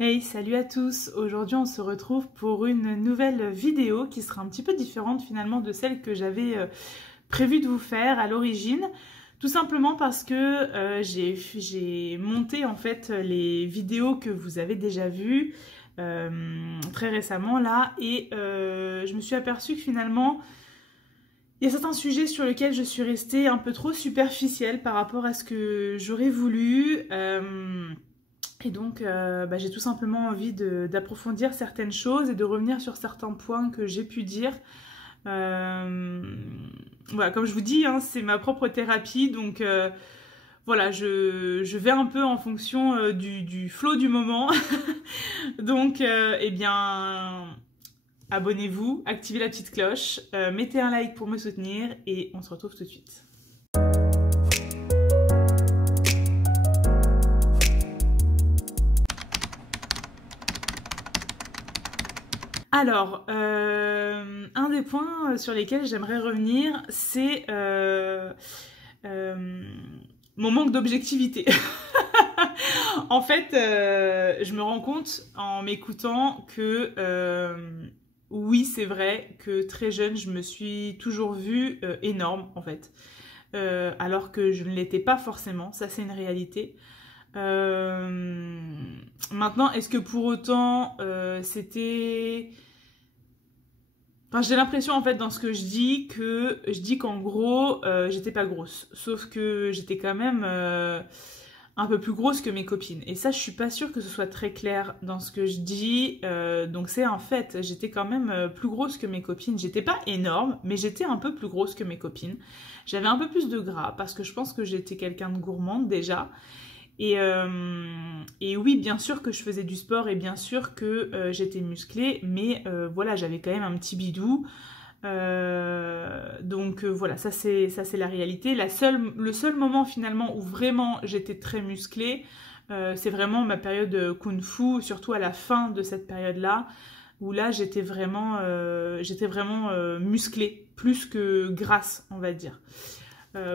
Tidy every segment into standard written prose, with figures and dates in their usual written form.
Hey, salut à tous! Aujourd'hui on se retrouve pour une nouvelle vidéo qui sera un petit peu différente finalement de celle que j'avais prévu de vous faire à l'origine. Tout simplement parce que j'ai monté en fait les vidéos que vous avez déjà vues très récemment là et je me suis aperçue que finalement il y a certains sujets sur lesquels je suis restée un peu trop superficielle par rapport à ce que j'aurais voulu. Et donc, j'ai tout simplement envie d'approfondir certaines choses et de revenir sur certains points que j'ai pu dire. Voilà, comme je vous dis, hein, c'est ma propre thérapie, donc voilà, je vais un peu en fonction du flow du moment. Donc, eh bien, abonnez-vous, activez la petite cloche, mettez un like pour me soutenir et on se retrouve tout de suite. Alors, un des points sur lesquels j'aimerais revenir, c'est mon manque d'objectivité. En fait, je me rends compte en m'écoutant que oui, c'est vrai que très jeune, je me suis toujours vue énorme, en fait. Alors que je ne l'étais pas forcément, ça c'est une réalité. Maintenant, est-ce que pour autant c'était... Enfin, j'ai l'impression en fait dans ce que je dis qu'en gros j'étais pas grosse, sauf que j'étais quand même un peu plus grosse que mes copines. Et ça, je suis pas sûre que ce soit très clair dans ce que je dis. Donc c'est un fait, j'étais quand même plus grosse que mes copines. J'étais pas énorme, mais j'étais un peu plus grosse que mes copines. J'avais un peu plus de gras parce que je pense que j'étais quelqu'un de gourmande déjà. Et oui, bien sûr que je faisais du sport et bien sûr que j'étais musclée, mais voilà, j'avais quand même un petit bidou. Donc voilà, ça c'est la réalité. Le seul moment finalement où vraiment j'étais très musclée, c'est vraiment ma période kung-fu, surtout à la fin de cette période-là, où là j'étais vraiment musclée, plus que grasse, on va dire.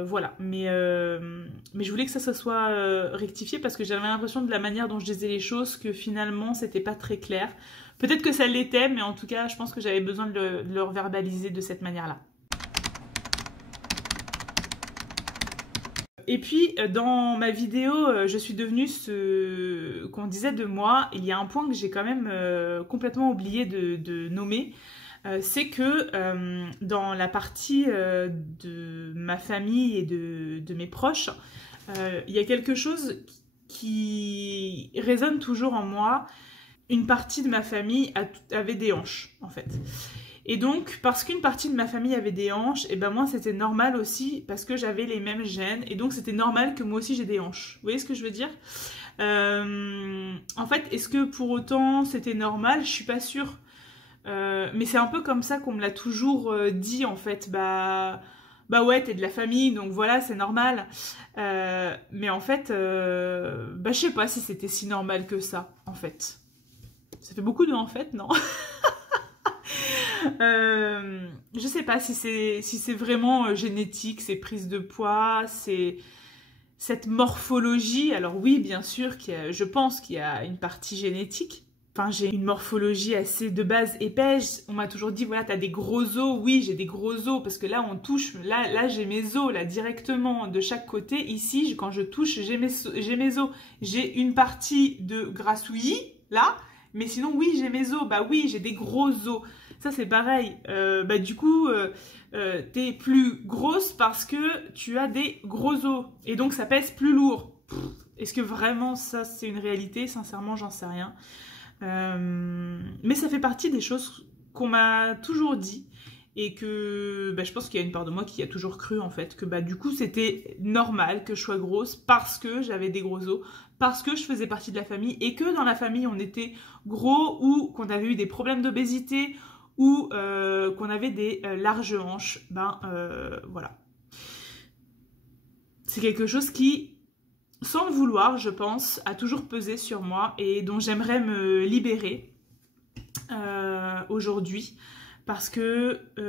Voilà, mais je voulais que ça soit rectifié parce que j'avais l'impression de la manière dont je disais les choses que finalement c'était pas très clair. Peut-être que ça l'était, mais en tout cas je pense que j'avais besoin de le verbaliser de cette manière-là. Et puis dans ma vidéo, je suis devenue ce qu'on disait de moi. Il y a un point que j'ai quand même complètement oublié de nommer. C'est que dans la partie de ma famille et de mes proches, il y a quelque chose qui résonne toujours en moi. Une partie de ma famille avait des hanches, en fait. Et donc, parce qu'une partie de ma famille avait des hanches, et ben moi c'était normal aussi, parce que j'avais les mêmes gènes, et donc c'était normal que moi aussi j'ai des hanches. Vous voyez ce que je veux dire ? En fait, est-ce que pour autant c'était normal ? Je suis pas sûre. Mais c'est un peu comme ça qu'on me l'a toujours dit en fait, bah ouais, t'es de la famille donc voilà, c'est normal. Mais en fait je sais pas si c'était si normal que ça en fait. Ça fait beaucoup de en fait, non? Je sais pas si c'est vraiment génétique, ces prises de poids, c'est cette morphologie. Alors oui, bien sûr, je pense qu'il y a une partie génétique. Enfin, j'ai une morphologie assez de base épaisse. On m'a toujours dit, voilà, t'as des gros os. Oui, j'ai des gros os, parce que là, on touche. Là j'ai mes os, là, directement, de chaque côté. Ici, quand je touche, j'ai mes os. J'ai une partie de grassouillis, là. Mais sinon, oui, j'ai mes os. Bah oui, j'ai des gros os. Ça, c'est pareil. Du coup, t'es plus grosse parce que tu as des gros os. Et donc, ça pèse plus lourd. Est-ce que vraiment, ça, c'est une réalité? Sincèrement, j'en sais rien. Mais ça fait partie des choses qu'on m'a toujours dit et que je pense qu'il y a une part de moi qui a toujours cru en fait que du coup c'était normal que je sois grosse parce que j'avais des gros os, parce que je faisais partie de la famille et que dans la famille on était gros ou qu'on avait eu des problèmes d'obésité ou qu'on avait des larges hanches. Voilà. C'est quelque chose qui, sans le vouloir, je pense, a toujours pesé sur moi et dont j'aimerais me libérer aujourd'hui parce que je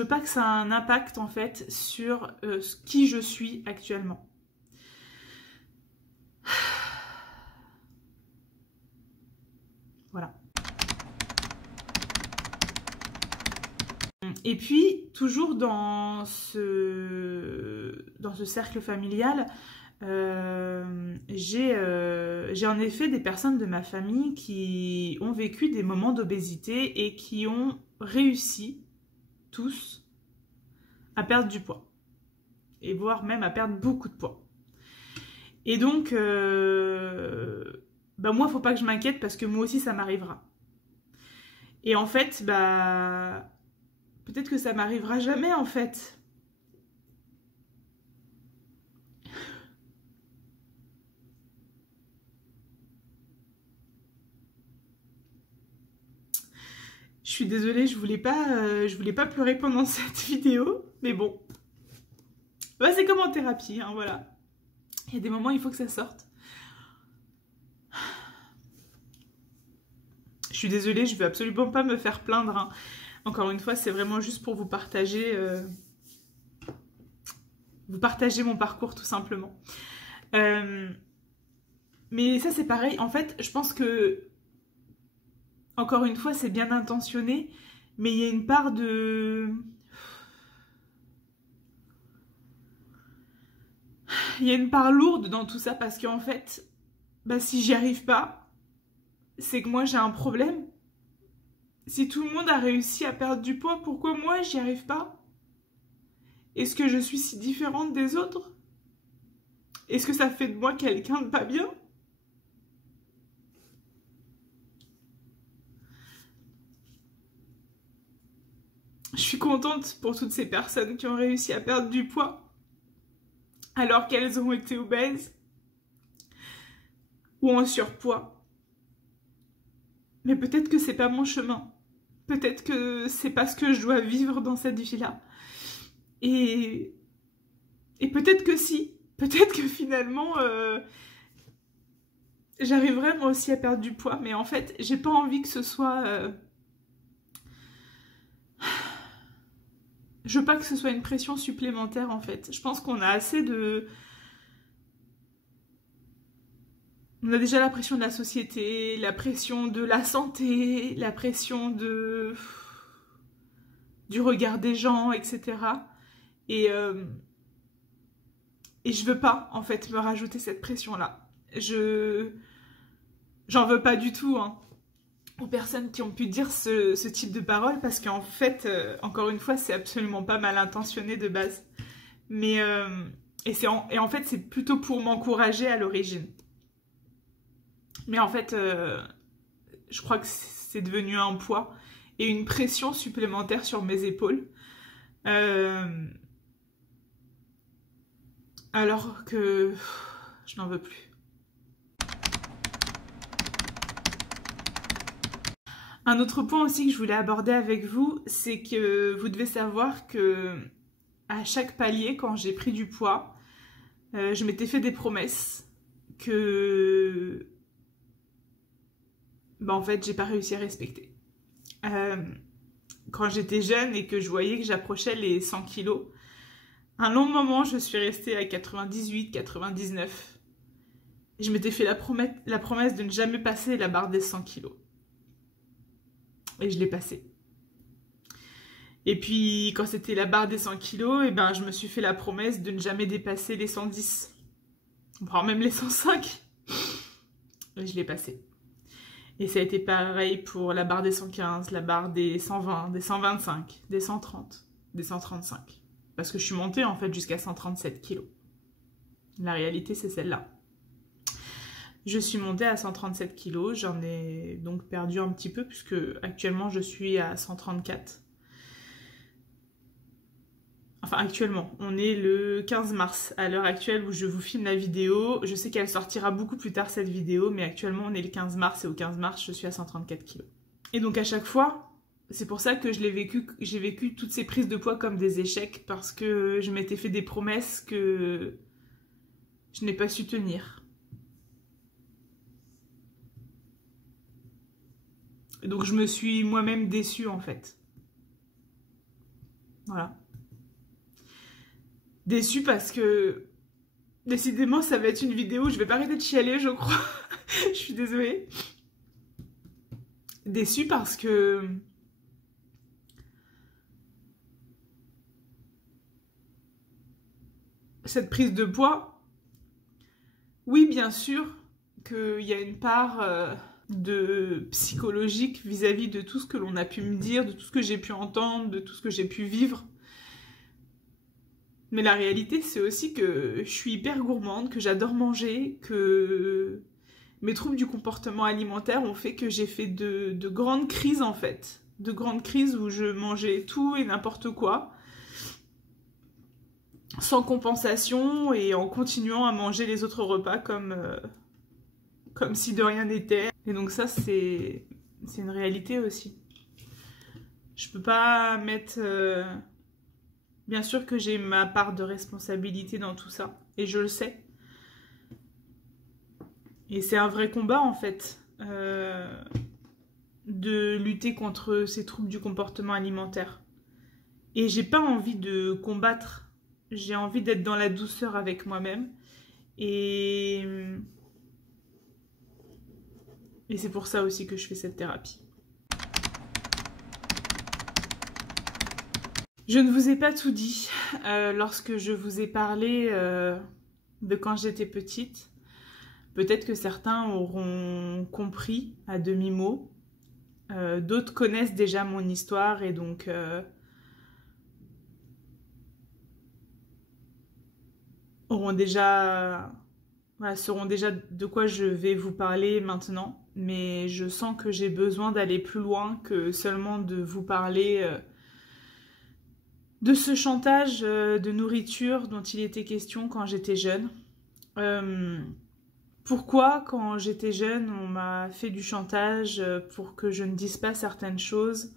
veux pas que ça ait un impact en fait sur qui je suis actuellement. Et puis, toujours dans ce cercle familial, j'ai en effet des personnes de ma famille qui ont vécu des moments d'obésité et qui ont réussi, tous, à perdre du poids. Et voire même à perdre beaucoup de poids. Et donc, moi, faut pas que je m'inquiète parce que moi aussi, ça m'arrivera. Et en fait, peut-être que ça m'arrivera jamais, en fait. Je suis désolée, je voulais pas pleurer pendant cette vidéo, mais bon. C'est comme en thérapie, hein, voilà. Il y a des moments, il faut que ça sorte. Je suis désolée, je veux absolument pas me faire plaindre, hein. Encore une fois, c'est vraiment juste pour vous partager mon parcours, tout simplement. Mais ça, c'est pareil. En fait, je pense que, encore une fois, c'est bien intentionné, mais il y a une part de... Il y a une part lourde dans tout ça parce qu'en fait, si j'y arrive pas, c'est que moi j'ai un problème. Si tout le monde a réussi à perdre du poids, pourquoi moi j'y arrive pas? Est-ce que je suis si différente des autres? Est-ce que ça fait de moi quelqu'un de pas bien? Je suis contente pour toutes ces personnes qui ont réussi à perdre du poids alors qu'elles ont été obèses ou en surpoids. Mais peut-être que c'est pas mon chemin. Peut-être que c'est pas ce que je dois vivre dans cette vie-là. Et peut-être que si. Peut-être que finalement, j'arriverai moi aussi à perdre du poids. Mais en fait, j'ai pas envie que ce soit... Je veux pas que ce soit une pression supplémentaire, en fait. Je pense qu'on a assez de... On a déjà la pression de la société, la pression de la santé, la pression du regard des gens, etc. Et je veux pas, en fait, me rajouter cette pression-là. J'en veux pas du tout, hein, aux personnes qui ont pu dire ce type de paroles, parce qu'en fait, encore une fois, c'est absolument pas mal intentionné de base. Mais, en fait, c'est plutôt pour m'encourager à l'origine. Mais en fait, je crois que c'est devenu un poids et une pression supplémentaire sur mes épaules. Alors que je n'en veux plus. Un autre point aussi que je voulais aborder avec vous, c'est que vous devez savoir que à chaque palier, quand j'ai pris du poids, je m'étais fait des promesses que en fait j'ai pas réussi à respecter. Quand j'étais jeune et que je voyais que j'approchais les 100 kilos, un long moment je suis restée à 98, 99. Je m'étais fait la promesse de ne jamais passer la barre des 100 kilos. Et je l'ai passée. Et puis, quand c'était la barre des 100 kilos, je me suis fait la promesse de ne jamais dépasser les 110. Voire même les 105. Et je l'ai passée. Et ça a été pareil pour la barre des 115, la barre des 120, des 125, des 130, des 135. Parce que je suis montée en fait jusqu'à 137 kilos. La réalité, c'est celle-là. Je suis montée à 137 kilos, j'en ai donc perdu un petit peu puisque actuellement je suis à 134. Enfin actuellement, on est le 15 mars à l'heure actuelle où je vous filme la vidéo. Je sais qu'elle sortira beaucoup plus tard cette vidéo, mais actuellement on est le 15 mars et au 15 mars je suis à 134 kilos. Et donc à chaque fois, c'est pour ça que j'ai vécu toutes ces prises de poids comme des échecs parce que je m'étais fait des promesses que je n'ai pas su tenir. Donc je me suis moi-même déçue en fait. Voilà. Déçue parce que décidément ça va être une vidéo où je vais pas arrêter de chialer je crois. Je suis désolée. Déçue parce que cette prise de poids, oui, bien sûr qu'il y a une part de psychologique vis-à-vis de tout ce que l'on a pu me dire, de tout ce que j'ai pu entendre, de tout ce que j'ai pu vivre. Mais la réalité, c'est aussi que je suis hyper gourmande, que j'adore manger, que mes troubles du comportement alimentaire ont fait que j'ai fait de grandes crises, en fait. De grandes crises où je mangeais tout et n'importe quoi, sans compensation et en continuant à manger les autres repas comme si de rien n'était. Et donc ça, c'est une réalité aussi. Je peux pas mettre... Bien sûr que j'ai ma part de responsabilité dans tout ça, et je le sais. Et c'est un vrai combat, en fait, de lutter contre ces troubles du comportement alimentaire. Et j'ai pas envie de combattre, j'ai envie d'être dans la douceur avec moi-même. Et c'est pour ça aussi que je fais cette thérapie. Je ne vous ai pas tout dit lorsque je vous ai parlé de quand j'étais petite. Peut-être que certains auront compris à demi-mot. D'autres connaissent déjà mon histoire et donc sauront déjà de quoi je vais vous parler maintenant. Mais je sens que j'ai besoin d'aller plus loin que seulement de vous parler de ce chantage de nourriture dont il était question quand j'étais jeune. Pourquoi, quand j'étais jeune, on m'a fait du chantage pour que je ne dise pas certaines choses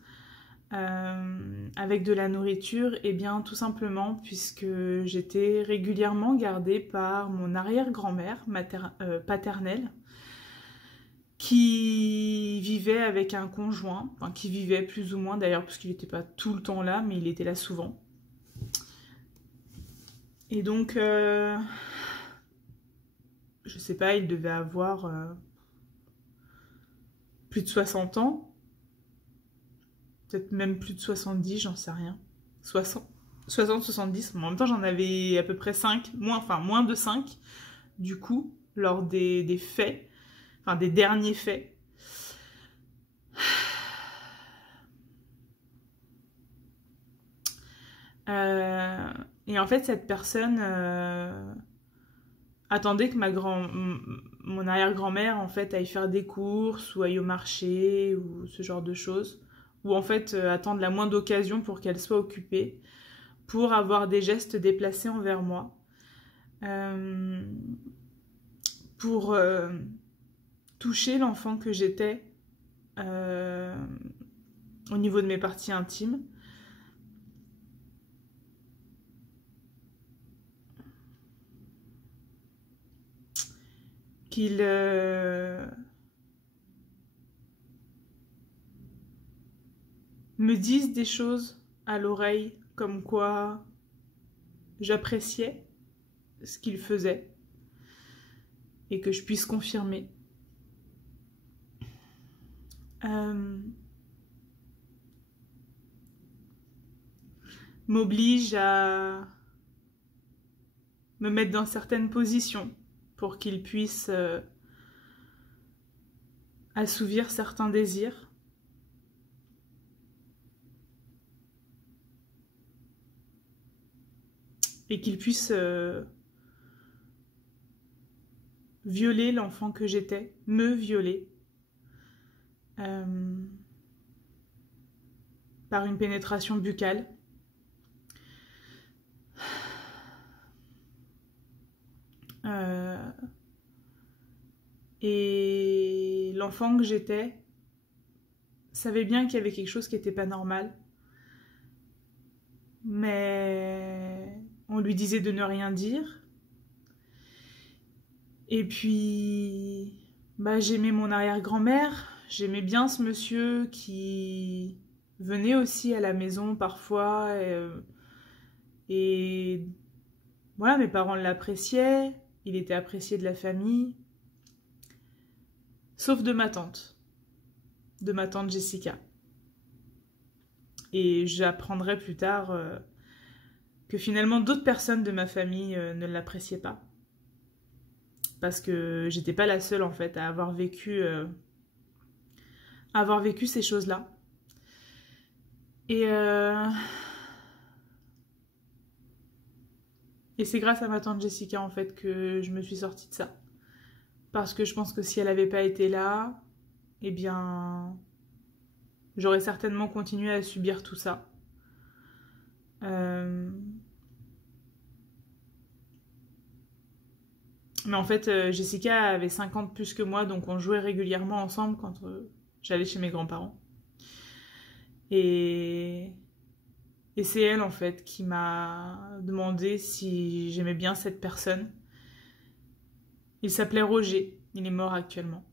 avec de la nourriture? Eh bien, tout simplement puisque j'étais régulièrement gardée par mon arrière-grand-mère paternelle, qui vivait avec un conjoint, enfin qui vivait plus ou moins d'ailleurs, parce qu'il n'était pas tout le temps là, mais il était là souvent. Et donc, je sais pas, il devait avoir plus de 60 ans, peut-être même plus de 70, j'en sais rien. 60-70, en même temps j'en avais à peu près 5, moins de 5, du coup, lors des faits, enfin des derniers faits. Et en fait, cette personne attendait que mon arrière-grand-mère en fait aille faire des courses ou aille au marché ou ce genre de choses, ou en fait attendre la moindre occasion pour qu'elle soit occupée, pour avoir des gestes déplacés envers moi, pour toucher l'enfant que j'étais au niveau de mes parties intimes. Qu'il me dise des choses à l'oreille comme quoi j'appréciais ce qu'il faisait et que je puisse confirmer. M'oblige à me mettre dans certaines positions pour qu'il puisse assouvir certains désirs. Et qu'il puisse violer l'enfant que j'étais, me violer, par une pénétration buccale. Et l'enfant que j'étais savait bien qu'il y avait quelque chose qui n'était pas normal, mais on lui disait de ne rien dire. Et puis, j'aimais mon arrière-grand-mère, j'aimais bien ce monsieur qui venait aussi à la maison parfois, et voilà, mes parents l'appréciaient, il était apprécié de la famille, sauf de ma tante Jessica. Et j'apprendrai plus tard que finalement d'autres personnes de ma famille ne l'appréciaient pas. Parce que j'étais pas la seule en fait à avoir vécu ces choses-là. Et c'est grâce à ma tante Jessica en fait que je me suis sortie de ça. Parce que je pense que si elle n'avait pas été là, eh bien, j'aurais certainement continué à subir tout ça. Mais en fait, Jessica avait 50 plus que moi, donc on jouait régulièrement ensemble quand j'allais chez mes grands-parents. Et c'est elle, en fait, qui m'a demandé si j'aimais bien cette personne. Il s'appelait Roger, il est mort actuellement.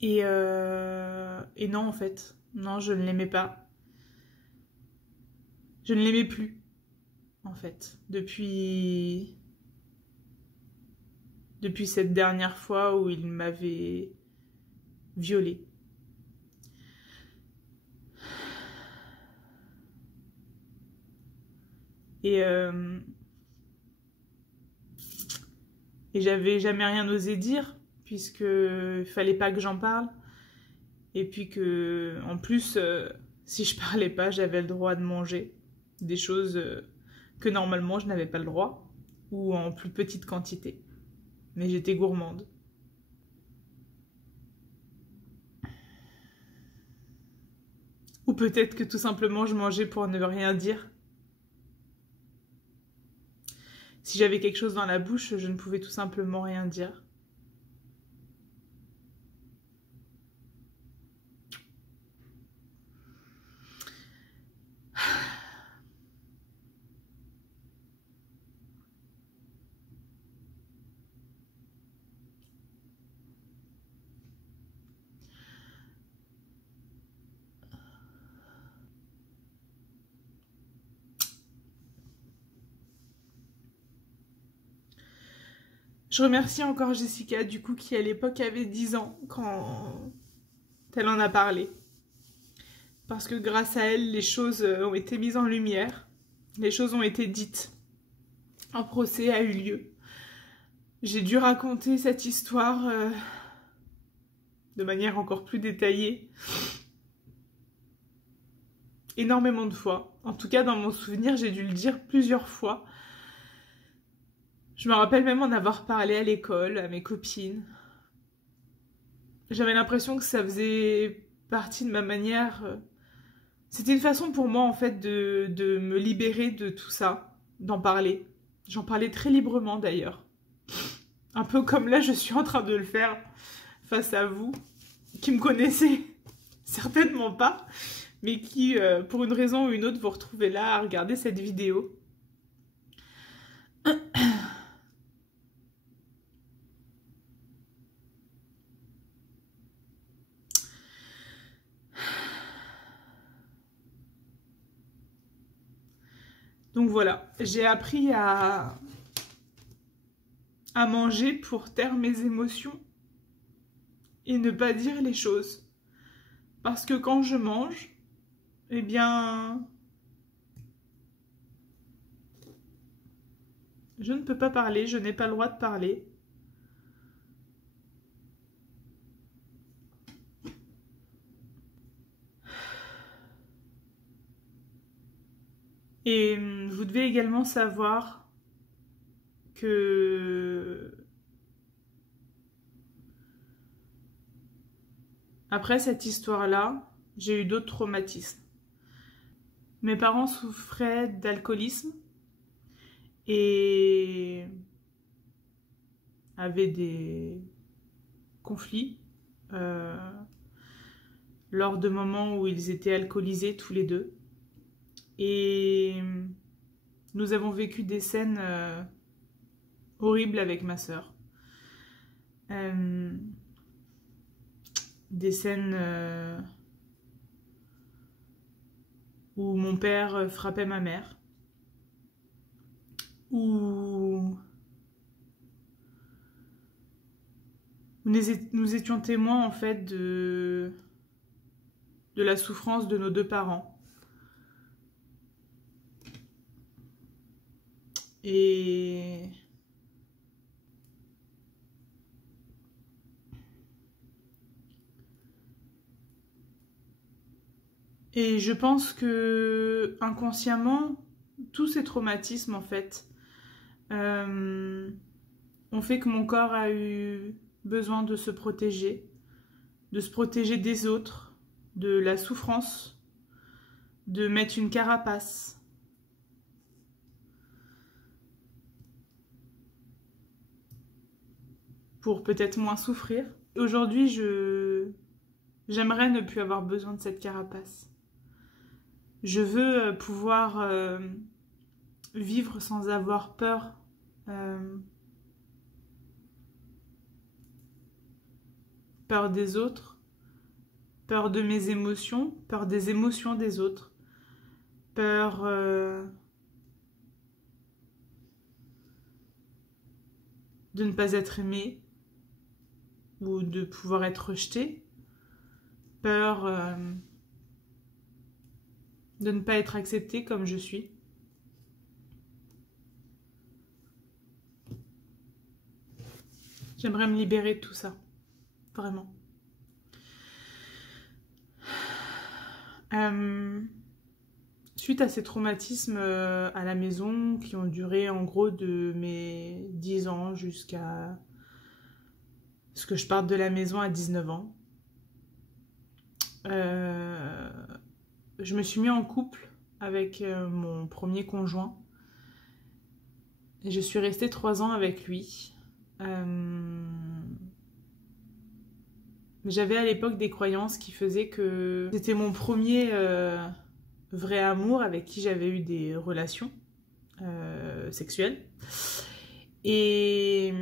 Et non, en fait, non, je ne l'aimais pas. Je ne l'aimais plus, en fait, depuis cette dernière fois où il m'avait violée. Et j'avais jamais rien osé dire, puisque il fallait pas que j'en parle. Et puis que, en plus, si je parlais pas, j'avais le droit de manger des choses que normalement je n'avais pas le droit, ou en plus petite quantité. Mais j'étais gourmande. Ou peut-être que tout simplement je mangeais pour ne rien dire. Si j'avais quelque chose dans la bouche, je ne pouvais tout simplement rien dire. Je remercie encore Jessica, du coup, qui à l'époque avait 10 ans quand elle en a parlé. Parce que grâce à elle, les choses ont été mises en lumière, les choses ont été dites. Un procès a eu lieu. J'ai dû raconter cette histoire de manière encore plus détaillée. Énormément de fois. En tout cas, dans mon souvenir, j'ai dû le dire plusieurs fois. Je me rappelle même en avoir parlé à l'école, à mes copines. J'avais l'impression que ça faisait partie de ma manière. C'était une façon pour moi, en fait, de me libérer de tout ça, d'en parler. J'en parlais très librement, d'ailleurs. Un peu comme là, je suis en train de le faire face à vous, qui me connaissez certainement pas, mais qui, pour une raison ou une autre, vous retrouvez là à regarder cette vidéo. Donc voilà, j'ai appris à manger pour taire mes émotions et ne pas dire les choses. Parce que quand je mange, eh bien, je ne peux pas parler, je n'ai pas le droit de parler. Et vous devez également savoir que après cette histoire-là, j'ai eu d'autres traumatismes. Mes parents souffraient d'alcoolisme et avaient des conflits lors de moments où ils étaient alcoolisés tous les deux. Et nous avons vécu des scènes horribles avec ma sœur. Des scènes où mon père frappait ma mère. Où nous étions témoins en fait de la souffrance de nos deux parents. Et je pense que inconsciemment, tous ces traumatismes en fait ont fait que mon corps a eu besoin de se protéger des autres, de la souffrance, de mettre une carapace. Pour peut-être moins souffrir. Aujourd'hui, j'aimerais ne plus avoir besoin de cette carapace. Je veux pouvoir vivre sans avoir peur. Peur des autres, peur de mes émotions, peur des émotions des autres, peur de ne pas être aimé ou de pouvoir être rejeté, peur de ne pas être accepté comme je suis. J'aimerais me libérer de tout ça, vraiment. Suite à ces traumatismes à la maison qui ont duré en gros de mes 10 ans jusqu'à ce que je parte de la maison à 19 ans, je me suis mis en couple avec mon premier conjoint. Et je suis restée 3 ans avec lui. J'avais à l'époque des croyances qui faisaient que c'était mon premier vrai amour avec qui j'avais eu des relations sexuelles. Et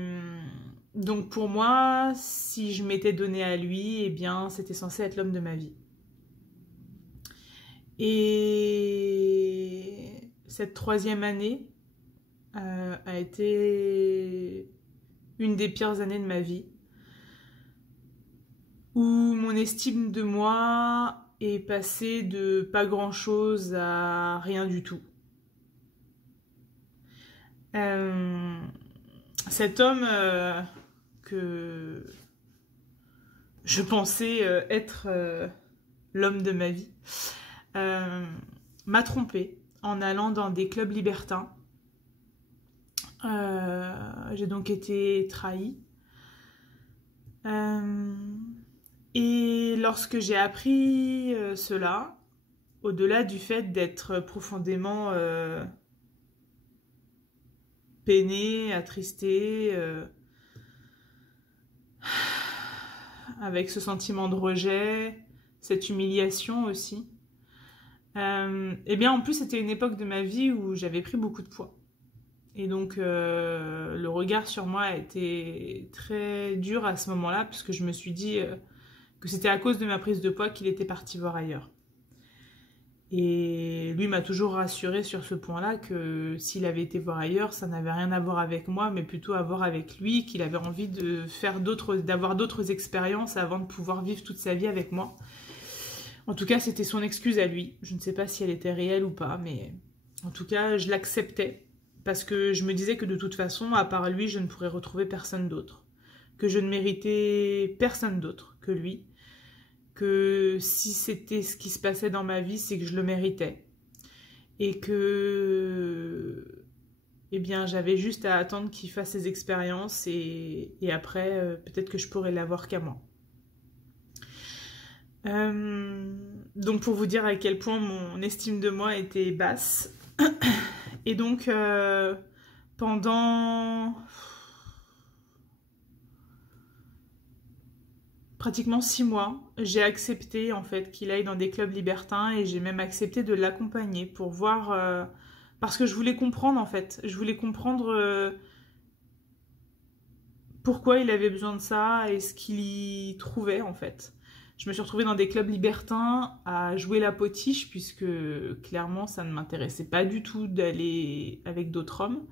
donc pour moi, si je m'étais donnée à lui, eh bien c'était censé être l'homme de ma vie. Et cette 3e année a été une des pires années de ma vie, où mon estime de moi est passée de pas grand-chose à rien du tout. Cet homme que je pensais être l'homme de ma vie m'a trompée en allant dans des clubs libertins. J'ai donc été trahie. Et lorsque j'ai appris cela, au-delà du fait d'être profondément peinée, attristée, avec ce sentiment de rejet, cette humiliation aussi, et bien en plus c'était une époque de ma vie où j'avais pris beaucoup de poids. Et donc le regard sur moi a été très dur à ce moment-là, puisque je me suis dit que c'était à cause de ma prise de poids qu'il était parti voir ailleurs. Et lui m'a toujours rassurée sur ce point-là, que s'il avait été voir ailleurs, ça n'avait rien à voir avec moi, mais plutôt à voir avec lui, qu'il avait envie de d'avoir d'autres expériences avant de pouvoir vivre toute sa vie avec moi. En tout cas, c'était son excuse à lui. Je ne sais pas si elle était réelle ou pas, mais en tout cas, je l'acceptais. Parce que je me disais que de toute façon, à part lui, je ne pourrais retrouver personne d'autre. Que je ne méritais personne d'autre que lui. Que si c'était ce qui se passait dans ma vie, c'est que je le méritais. Et que eh bien, j'avais juste à attendre qu'il fasse ses expériences et après, peut-être que je pourrais l'avoir qu'à moi. Donc pour vous dire à quel point mon estime de moi était basse. Et donc, pendant pratiquement 6 mois, j'ai accepté en fait qu'il aille dans des clubs libertins et j'ai même accepté de l'accompagner pour voir... parce que je voulais comprendre en fait. Je voulais comprendre pourquoi il avait besoin de ça et ce qu'il y trouvait en fait. Je me suis retrouvée dans des clubs libertins à jouer la potiche, puisque clairement ça ne m'intéressait pas du tout d'aller avec d'autres hommes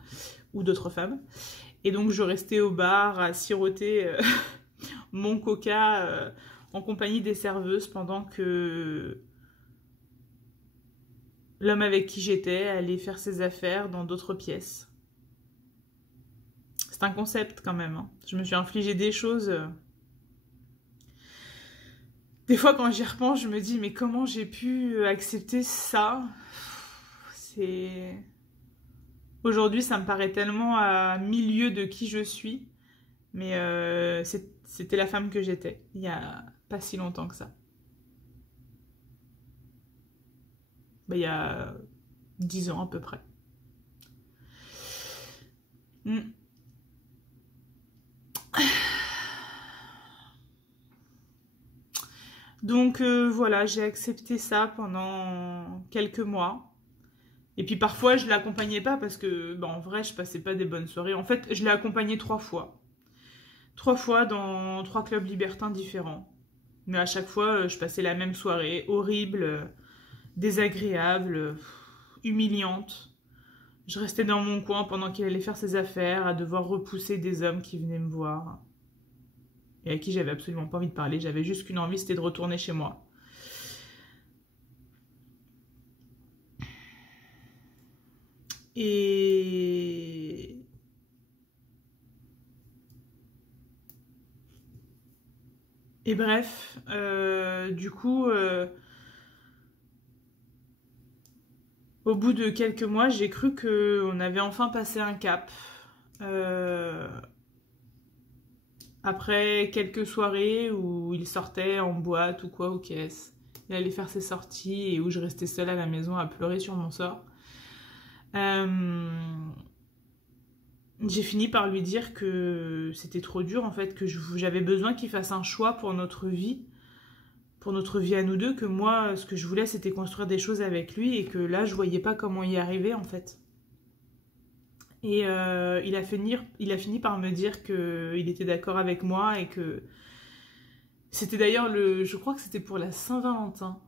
ou d'autres femmes. Et donc je restais au bar à siroter mon coca en compagnie des serveuses pendant que l'homme avec qui j'étais allait faire ses affaires dans d'autres pièces. C'est un concept quand même, hein. Je me suis infligé des choses. Des fois, quand j'y repense, je me dis, mais comment j'ai pu accepter ça? C'est... Aujourd'hui, ça me paraît tellement à milieu de qui je suis. Mais c'était la femme que j'étais, il y a pas si longtemps que ça. Il y a 10 ans à peu près. Mm. Donc voilà, j'ai accepté ça pendant quelques mois. Et puis parfois, je l'accompagnais pas parce que, bah, en vrai, je passais pas des bonnes soirées. En fait, je l'ai accompagné 3 fois. 3 fois dans 3 clubs libertins différents. Mais à chaque fois, je passais la même soirée, horrible, désagréable, humiliante. Je restais dans mon coin pendant qu'il allait faire ses affaires, à devoir repousser des hommes qui venaient me voir. Et à qui j'avais absolument pas envie de parler. J'avais juste qu'une envie, c'était de retourner chez moi. Et... Et bref, du coup, au bout de quelques mois, j'ai cru qu'on avait enfin passé un cap. Euh, Après quelques soirées où il sortait en boîte ou quoi, ou qu'est-ce. Il allait faire ses sorties et où je restais seule à la maison à pleurer sur mon sort. J'ai fini par lui dire que c'était trop dur en fait, que j'avais besoin qu'il fasse un choix pour notre vie à nous deux, que moi, ce que je voulais, c'était construire des choses avec lui et que là, je voyais pas comment y arriver en fait. Et il a fini par me dire qu'il était d'accord avec moi et que c'était d'ailleurs je crois que c'était pour la Saint-Valentin,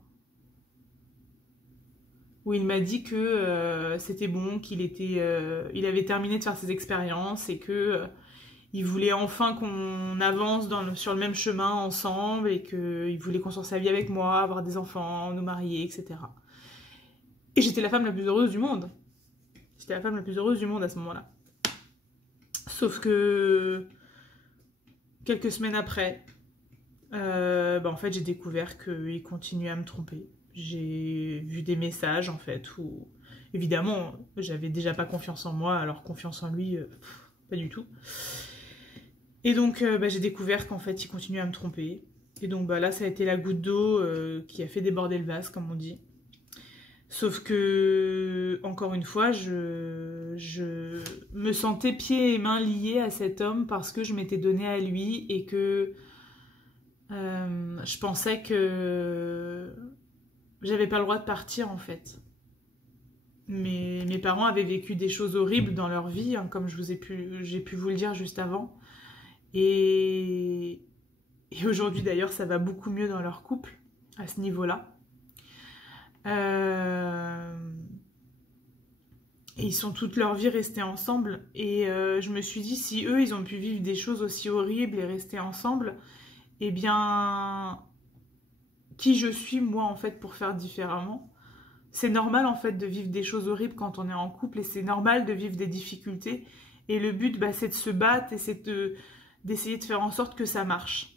où il m'a dit que c'était bon, il avait terminé de faire ses expériences et que il voulait enfin qu'on avance sur le même chemin ensemble et qu'il voulait construire sa vie avec moi, avoir des enfants, nous marier, etc. Et j'étais la femme la plus heureuse du monde. J'étais la femme la plus heureuse du monde à ce moment-là. Sauf que quelques semaines après, en fait, j'ai découvert qu'il continuait à me tromper. J'ai vu des messages, en fait, où, évidemment, j'avais déjà pas confiance en moi, alors confiance en lui, pas du tout. Et donc, j'ai découvert qu'en fait, il continuait à me tromper. Et donc, là, ça a été la goutte d'eau qui a fait déborder le vase, comme on dit. Sauf que, encore une fois, je me sentais pieds et mains liés à cet homme parce que je m'étais donnée à lui et que je pensais que j'avais pas le droit de partir en fait. Mais mes parents avaient vécu des choses horribles dans leur vie, hein, comme j'ai pu vous le dire juste avant. Et aujourd'hui d'ailleurs, ça va beaucoup mieux dans leur couple à ce niveau-là. Et ils sont toute leur vie restés ensemble. Et je me suis dit, si eux, ils ont pu vivre des choses aussi horribles et rester ensemble, eh bien, qui je suis, moi, en fait, pour faire différemment? C'est normal, en fait, de vivre des choses horribles quand on est en couple, et c'est normal de vivre des difficultés. Et le but, c'est de se battre et c'est d'essayer de faire en sorte que ça marche.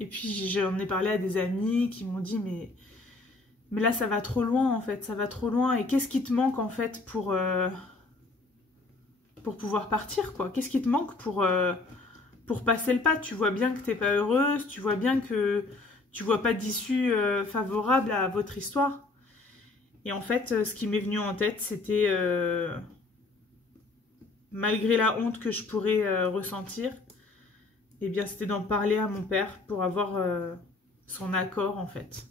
Et puis j'en ai parlé à des amis qui m'ont dit mais là ça va trop loin en fait, ça va trop loin. Et qu'est-ce qui te manque en fait pour pouvoir partir quoi? Qu'est-ce qui te manque pour passer le pas? Tu vois bien que t'es pas heureuse, tu vois bien que tu vois pas d'issue favorable à votre histoire. Et en fait ce qui m'est venu en tête c'était malgré la honte que je pourrais ressentir, eh bien, c'était d'en parler à mon père pour avoir son accord, en fait.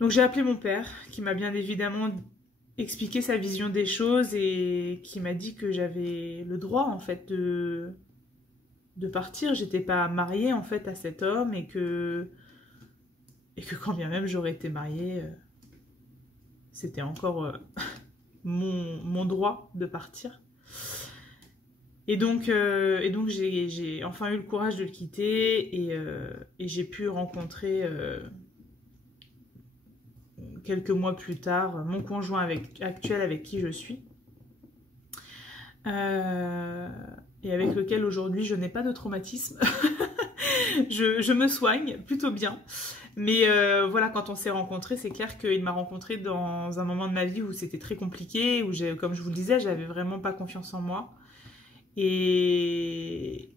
Donc, j'ai appelé mon père, qui m'a bien évidemment expliqué sa vision des choses et qui m'a dit que j'avais le droit, en fait, de partir. J'étais pas mariée, en fait, à cet homme et que quand bien même j'aurais été mariée, c'était encore mon droit de partir. Et donc j'ai enfin eu le courage de le quitter et j'ai pu rencontrer quelques mois plus tard, mon conjoint actuel avec qui je suis. Et avec lequel aujourd'hui je n'ai pas de traumatisme. je me soigne plutôt bien. Mais voilà, quand on s'est rencontrés, c'est clair qu'il m'a rencontrée dans un moment de ma vie où c'était très compliqué, où, comme je vous le disais, j'avais vraiment pas confiance en moi. Et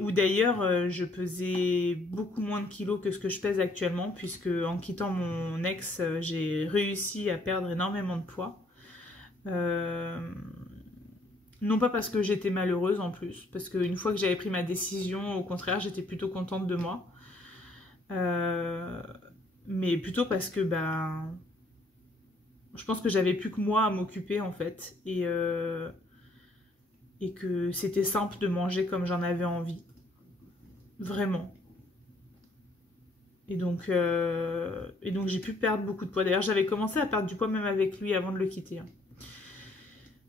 où d'ailleurs, je pesais beaucoup moins de kilos que ce que je pèse actuellement, puisque en quittant mon ex, j'ai réussi à perdre énormément de poids. Non pas parce que j'étais malheureuse en plus, parce qu'une fois que j'avais pris ma décision, au contraire, j'étais plutôt contente de moi. Mais plutôt parce que je pense que j'avais plus que moi à m'occuper en fait. Et que c'était simple de manger comme j'en avais envie. Vraiment. Et donc j'ai pu perdre beaucoup de poids. D'ailleurs, j'avais commencé à perdre du poids même avec lui avant de le quitter.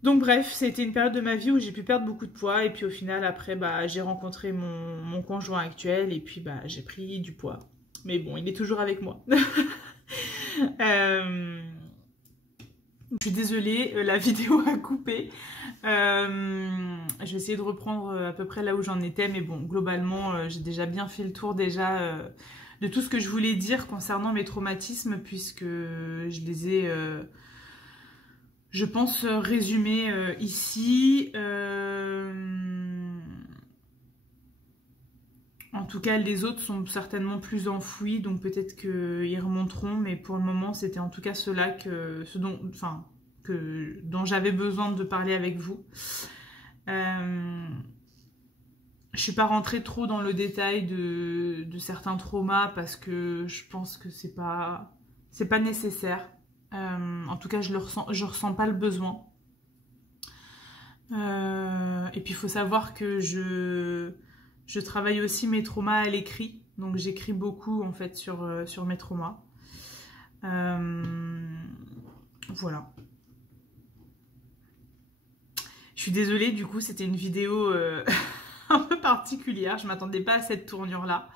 Donc bref, c'était une période de ma vie où j'ai pu perdre beaucoup de poids. Et puis au final, après, j'ai rencontré mon conjoint actuel. Et puis j'ai pris du poids. Mais bon, il est toujours avec moi. Je suis désolée, la vidéo a coupé. Je vais essayer de reprendre à peu près là où j'en étais. Mais bon, globalement, j'ai déjà bien fait le tour de tout ce que je voulais dire concernant mes traumatismes. Puisque je les ai... je pense résumer ici. En tout cas, les autres sont certainement plus enfouis, donc peut-être qu'ils remonteront, mais pour le moment, c'était en tout cas dont j'avais besoin de parler avec vous. Je suis pas rentrée trop dans le détail de certains traumas parce que je pense que c'est pas nécessaire. En tout cas, je ressens pas le besoin. Et puis, il faut savoir que je travaille aussi mes traumas à l'écrit. Donc, j'écris beaucoup, en fait, sur mes traumas. Voilà. Je suis désolée, du coup, c'était une vidéo un peu particulière. Je ne m'attendais pas à cette tournure-là.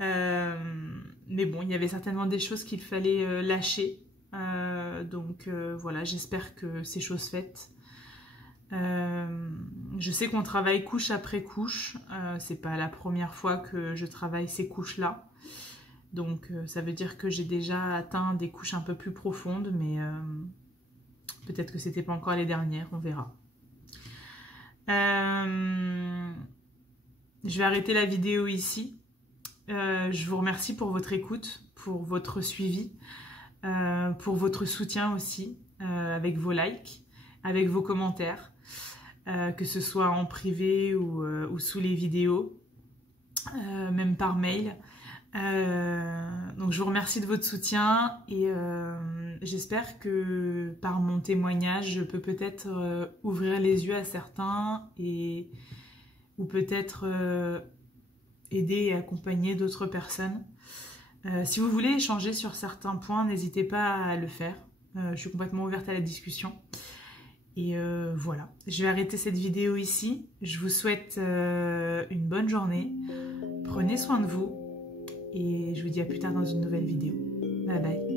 Mais bon, il y avait certainement des choses qu'il fallait lâcher. Voilà, j'espère que c'est chose faite. Je sais qu'on travaille couche après couche. C'est pas la première fois que je travaille ces couches-là. Donc ça veut dire que j'ai déjà atteint des couches un peu plus profondes, mais peut-être que c'était pas encore les dernières, on verra. Je vais arrêter la vidéo ici. Je vous remercie pour votre écoute, pour votre suivi, pour votre soutien aussi, avec vos likes, avec vos commentaires, que ce soit en privé ou sous les vidéos, même par mail. Donc je vous remercie de votre soutien et j'espère que par mon témoignage, je peux peut-être ouvrir les yeux à certains ou peut-être aider et accompagner d'autres personnes. Si vous voulez échanger sur certains points, n'hésitez pas à le faire. Je suis complètement ouverte à la discussion. Et voilà, je vais arrêter cette vidéo ici. Je vous souhaite une bonne journée. Prenez soin de vous. Et je vous dis à plus tard dans une nouvelle vidéo. Bye bye.